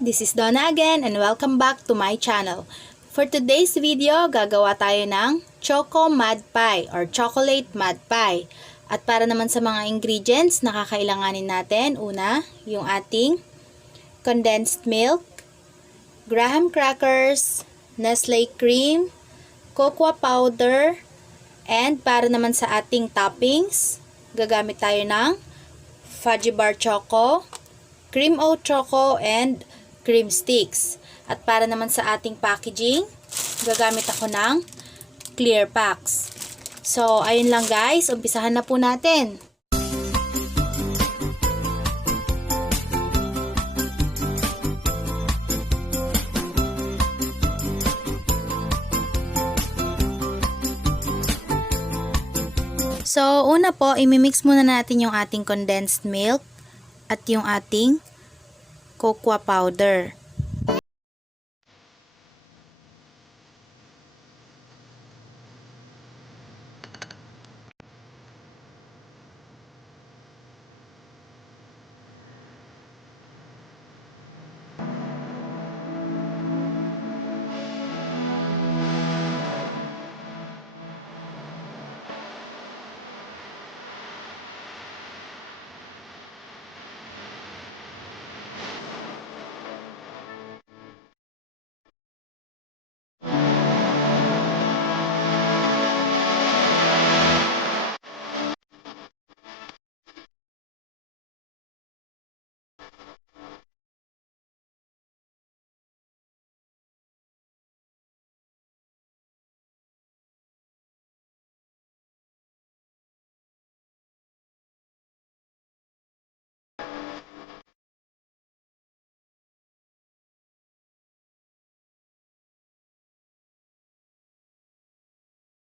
This is Donna again and welcome back to my channel. For today's video, gagawa tayo ng Choco Mud Pie or Chocolate Mud Pie. At para naman sa mga ingredients na kakailanganin natin, una, yung ating condensed milk, graham crackers, Nestle cream, cocoa powder, and para naman sa ating toppings, gagamit tayo ng Fudgy Bar Choco, cream oat choco, and cream sticks. At para naman sa ating packaging, gagamit ako ng clear packs. So, ayun lang guys, umpisahan na po natin. So, una po, imimix muna natin yung ating condensed milk at yung ating cocoa powder.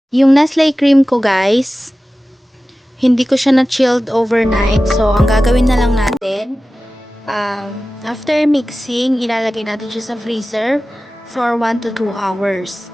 Yung Nestle cream ko guys, hindi ko siya na-chilled overnight. So, ang gagawin na lang natin, after mixing, ilalagay natin siya sa freezer for 1 to 2 hours.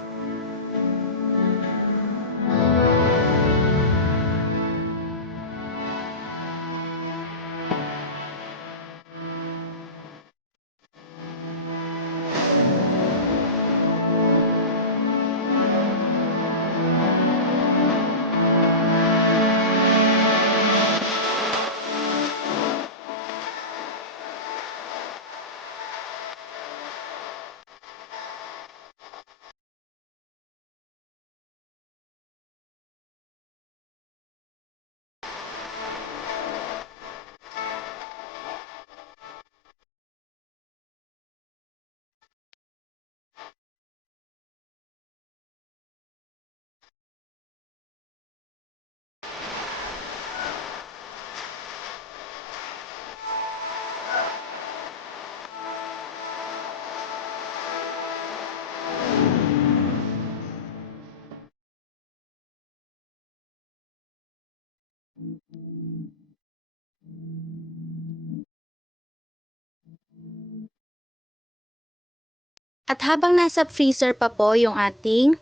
At habang nasa freezer pa po yung ating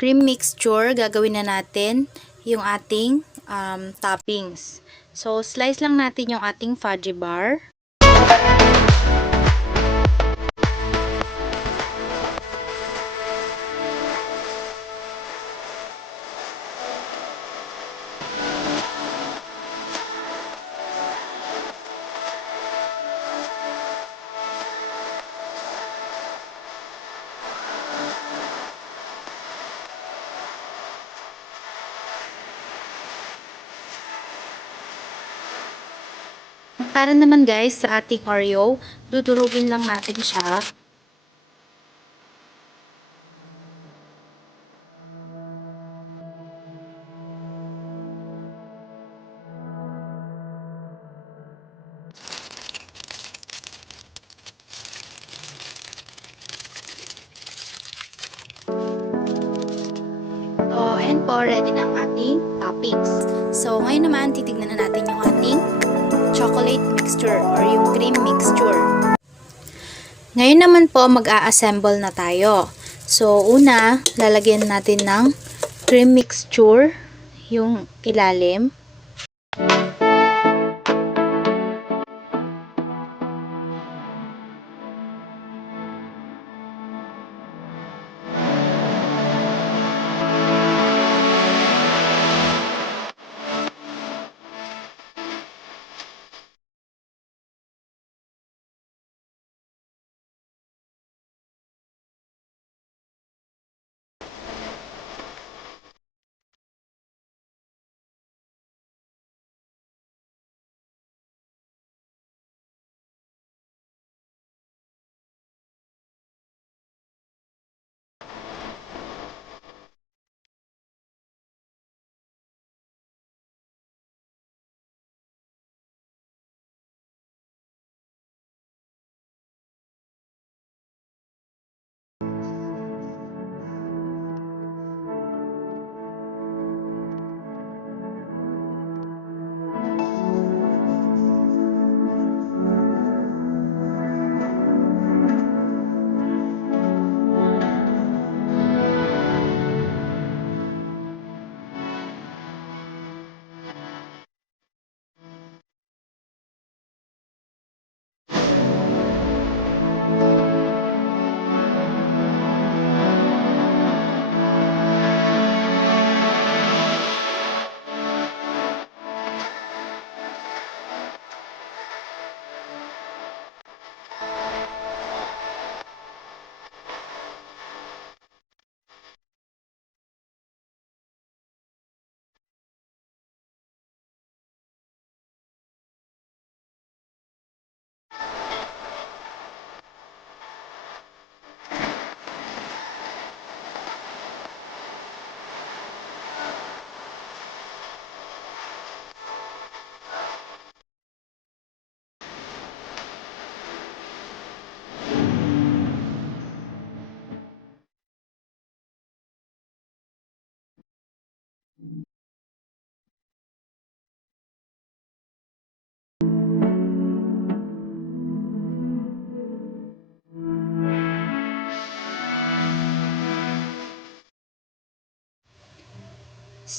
cream mixture, gagawin na natin yung ating toppings. So, slice lang natin yung ating Fudgy Bar. Para naman guys sa ating Oreo, dudurugin lang natin siya. So, and po, ready na ang ating toppings. So, ngayon naman, titignan na natin yung ating chocolate mixture or yung cream mixture. Ngayon naman po, mag-a-assemble na tayo. So, una, lalagyan natin ng cream mixture yung ilalim.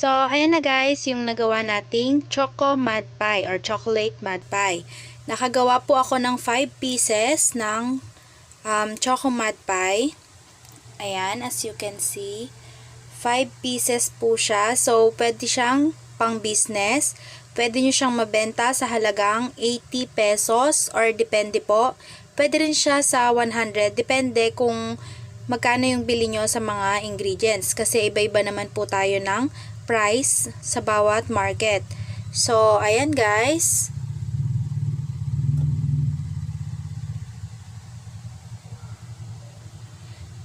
So, ayan na guys, yung nagawa nating Choco Mud Pie or Chocolate Mud Pie. Nakagawa po ako ng 5 pieces ng Choco Mud Pie. Ayan, as you can see, 5 pieces po siya. So, pwede siyang pang business. Pwede nyo siyang mabenta sa halagang 80 pesos or depende po. Pwede rin siya sa 100, depende kung magkano yung bili nyo sa mga ingredients. Kasi iba-iba naman po tayo ng price sa bawat market. So, ayan guys.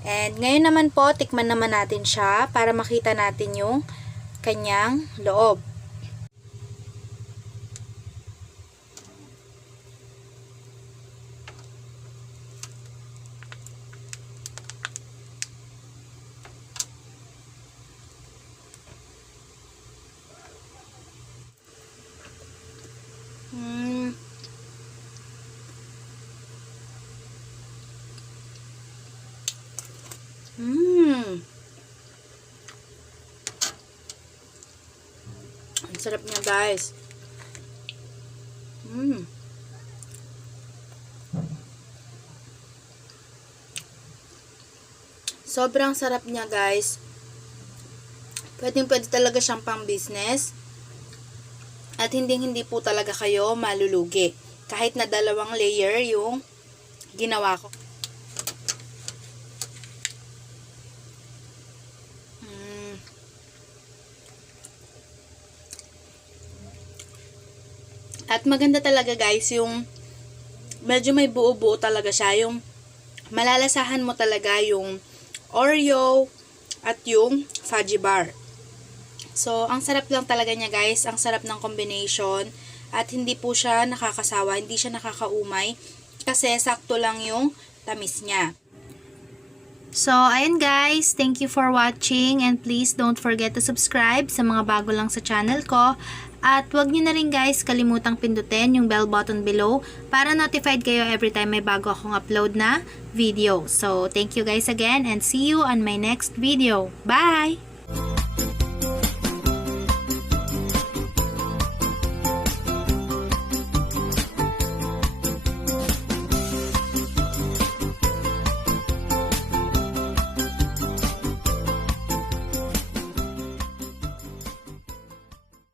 And ngayon naman po, tikman naman natin siya para makita natin yung kanyang loob. Ang sarap niya guys. Sobrang sarap niya guys. Pwede talaga siyang pang business. At hindi po talaga kayo malulugi. Kahit na 2 layer yung ginawa ko. At maganda talaga guys yung medyo may buo-buo talaga siya. Yung malalasahan mo talaga yung Oreo at yung fudgy bar. So, ang sarap lang talaga niya guys. Ang sarap ng combination. At hindi po siya nakakasawa. Hindi siya nakakaumay. Kasi sakto lang yung tamis niya. So, ayan guys. Thank you for watching. And please don't forget to subscribe sa mga bago lang sa channel ko. At huwag nyo na rin guys kalimutang pindutin yung bell button below para notified kayo every time may bago akong upload na video. So, thank you guys again and see you on my next video. Bye!